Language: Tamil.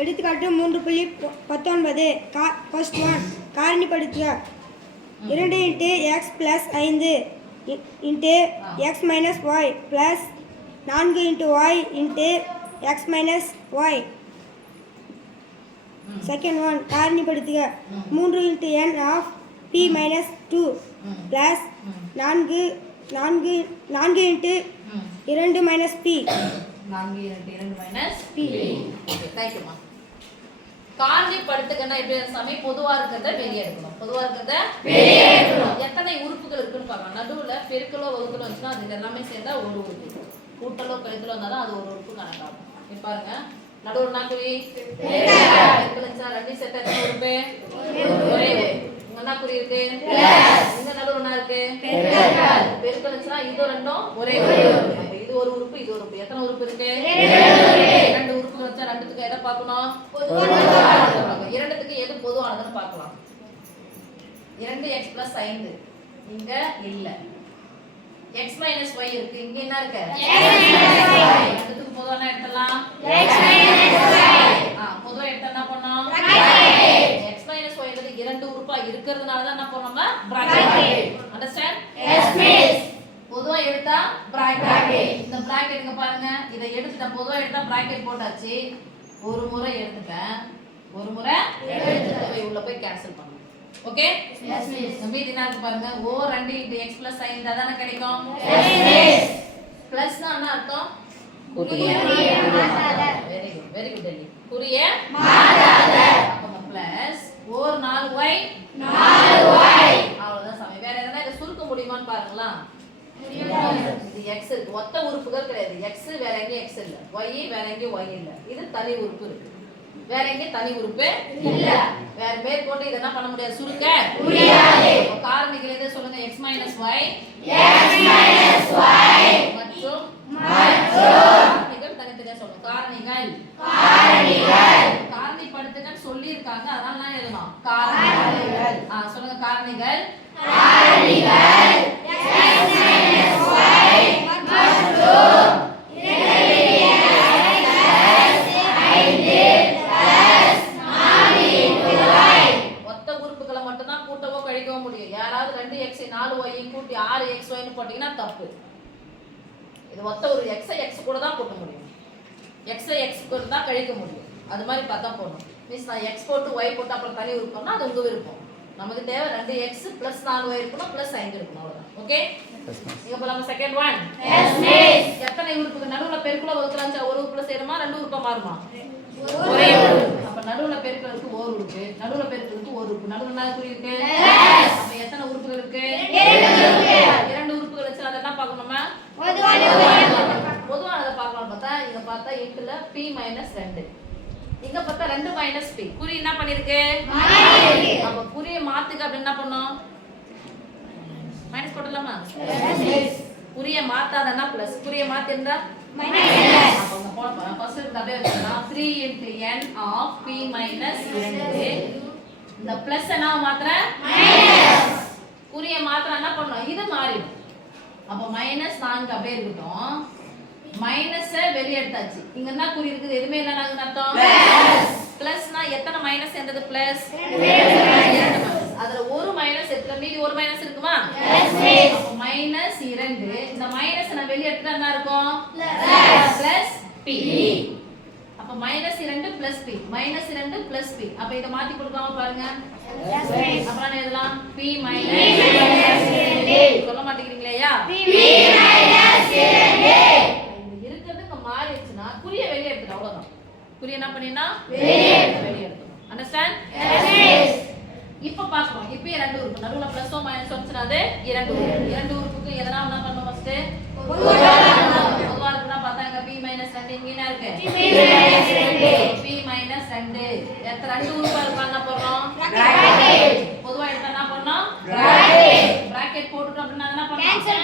எடுத்துக்காட்டு 3.19 first one காரணிப்படுத்துக 2 × x + 5 × x - y + 4 × y × x - y. Second one காரணிப்படுத்துக 3 × n of p - 2 + 4 × 2 - p 4 × 2 - p. Okay thank you மா. காரணிப்படுத்துகன்னா எப்படி சாமி பொதுவா இருக்கறத வெளிய எடுக்கணும். பொதுவா இருக்கறத வெளிய எடுக்கணும். எத்தனை உறுப்புகள் இருக்குன்னு பார்க்கலாம். நடுவுல பெருக்கலோ வகுத்தலோ வந்துச்சுனா அது எல்லாமே சேர்ந்தா ஒரு உறுப்பு. கூட்டலோ கழித்தலோ இருந்தா தான் அது ஒரு உறுப்பு கணக்காகும். இப்ப பாருங்க நடுவுல என்ன குறி பெருக்கல் வந்துச்சா ரெண்டு சேர்த்தா எத்தனை உறுப்பு ஒரே இங்க என்ன குறி இருக்கு பிளஸ் இங்க நடுவுல என்ன இருக்கு பெருக்கல் வந்துச்சா இது ரெண்டும் ஒரே உறுப்பு. அப்ப இது ஒரு உறுப்பு இது ஒரு உறுப்பு. எத்தனை உறுப்பு இருக்கு ரெண்டு உறுப்புகள் வச்சா ரெண்டுத்துக்கு எதை பார்க்கணும் பொதுவானது. இரண்டுத்துக்கு எது பொதுவானதுன்னு பார்க்கலாம். 2x + 5 இங்க இல்ல x - y இருக்கு இங்க என்ன இருக்கு ரெண்டுத்துக்கு பொதுவான எடுத்துடலாம் x - y பொதுவா எடுத்தா என்ன பண்ணோம் x - y ன்றது இரண்டு உறுப்பா இருக்கிறதுனால தான் என்ன பண்ணோம்னா பிராக்கெட். Understand yes miss. பொதுவா எடுத்தா பிராக்கெட். இந்த பிராக்கெட்ங்க பாருங்க இத எடுத்துட்டேன். பொதுவா எடுத்தா பிராக்கெட் போட்டாச்சு. ஒரு முறை எடுத்துட்டேன் ஒரு முறை எடுத்துட்டேன் உள்ள போய் கேன்சல் பண்ணனும். Okay yes miss. மீதி என்ன இருக்கு பாருங்க o 2 × x + 5 தான கிடைக்கும். Yes miss. பிளஸ்னா என்ன அர்த்தம் குறிய மாத்தாத. Very good Delhi. குறிய மாத்தாத. அப்ப பிளஸ் ஒரு 4y 4y அவ்வளவுதான் சாமி. வேற எதனா இத சுருக்க முடியுமான்னு பாருங்களா. இது x இருக்கு. ஒத்த உறுப்புகள் கிடையாது. x வேற எங்க x இல்ல. y வேற எங்க y இல்ல. இது தனி உறுப்பு இருக்கு. வேற எங்க தனி உறுப்பு இல்ல. வேற மேற்கொண்டு இத என்ன பண்ண முடியாது சுருக்க முடியாது. அப்ப காரணிகள் எதை சொல்லுங்க x - y x - y மற்றும் காரணிகள் தனித்தனியா சொல்லுங்க. காரணிகள் காரணிப்படுத்துகன்னு சொல்லி இருக்காங்க. அதனால நான் எழுதணும் காரணிகள். சொல்லுங்க காரணிகள் ஒத்த உறுப்புகளை மட்டும் தான் கூட்டவோ கழிக்கவோ முடியும். யாராவது 2x 4y கூட்டி 6xy ன்னு போட்டீங்கன்னா தப்பு. இது ஒத்த ஒரு x கூட தான் கூட்ட முடியும். x கூட தான் கழிக்க முடியும். அது மாதிரி பார்த்தா போடணும். மீன்ஸ் நான் x போட்டு y போட்டு அப்புறம் தனி உறுப்புனா அது உங்க விருப்பம். நமக்கு தேவை 2x + 4y இருக்கணும் + 5 இருக்கணும் அவ்வளவுதான். ஓகே இங்க போலாம். Second one yes miss. எத்தனை உறுப்புகள் நடுவுல பெருக்கலோ வகுத்தலாம்ச்சா ஒரு உறுப்புல சேருமா ரெண்டு உறுப்பா மாறுமா ஒரே உறுப்பு. அப்ப நடுவுல பெருக்கலுக்கு ஒரு உறுப்பு நடுவுல பெருக்கலுக்கு ஒரு உறுப்பு நடுவுல என்ன குறி இருக்கு பிளஸ். அப்ப எத்தனை உறுப்புகள் இருக்கு இரண்டு உறுப்புகள் வச்சு அத என்ன பார்க்கணுமா பொதுவானத பார்க்கலாம். பார்த்தா இங்க பார்த்தா 8ல p - 2 இங்க பார்த்தா 2 - p குறி என்ன பண்ணிருக்கு மைனஸ். அப்ப குறியை மாத்துக்க அப்படி என்ன பண்ணோம் மைனஸ் போடலாமா எஸ் மிஸ். குறியை மாத்தாதனா பிளஸ் குறியை மாத்திருந்தா மைனஸ். அப்ப நம்ம போடலாம். ஃபர்ஸ்ட் இருக்கு அப்படியே வச்சுக்கலாம் 3 × n of p - 2 இந்த பிளஸ் என்ன மாத்திர மைனஸ். குறியை மாத்திர என்ன பண்ணனும் இது மாறிடும். அப்ப -4 அப்படியே இருக்கட்டும். மைனஸ் வெளிய எடுத்தாச்சு. இங்க என்ன குறி இருக்குது எதுமே இல்ல நாங்க அர்த்தம் பிளஸ். பிளஸ்னா எத்தனை மைனஸ் சேர்ந்தது பிளஸ் 2 அதுல ஒரு மைனஸ் எடுத்தா மீதி ஒரு மைனஸ் இருக்குமா எஸ் மிஸ். அப்ப -2 இந்த மைனஸ் நான் வெளிய எடுத்தா என்ன இருக்கும் பிளஸ் p. அப்ப -2 + p -2 + p. அப்ப இத மாத்தி கொடுக்காம பாருங்க எஸ் மிஸ். அப்ப நான் எழுதலாம் p - 2 சொல்ல மாட்டீங்களா p - 2 இருக்குதுங்க மாறிடுச்சுனா குறியை வெளிய எடுத்துடு அவ்வளவுதான். குறியை என்ன பண்ணினா வெளிய எடுத்துடு. Understand yes miss. இப்ப பாப்போம். இப்போ ரெண்டு உறுப்பு நடுவுல பிளஸோ மைனஸோ வந்துச்சுனாது இரண்டு உறுப்புக்கு எதனா என்ன பண்ணனும் ஃபர்ஸ்ட் பொதுவா இருக்குனா பார்த்தாங்க p - 2 இங்க என்ன இருக்கு p - 2 எத்தனை ரெண்டு உறுப்பா இருப்பாங்க போறோம் பிராக்கெட். பொதுவா எடுத்தா என்ன பண்ணனும் பிராக்கெட் போட்டுட்டோம் அப்படினா என்ன பண்ணனும் கேன்சல்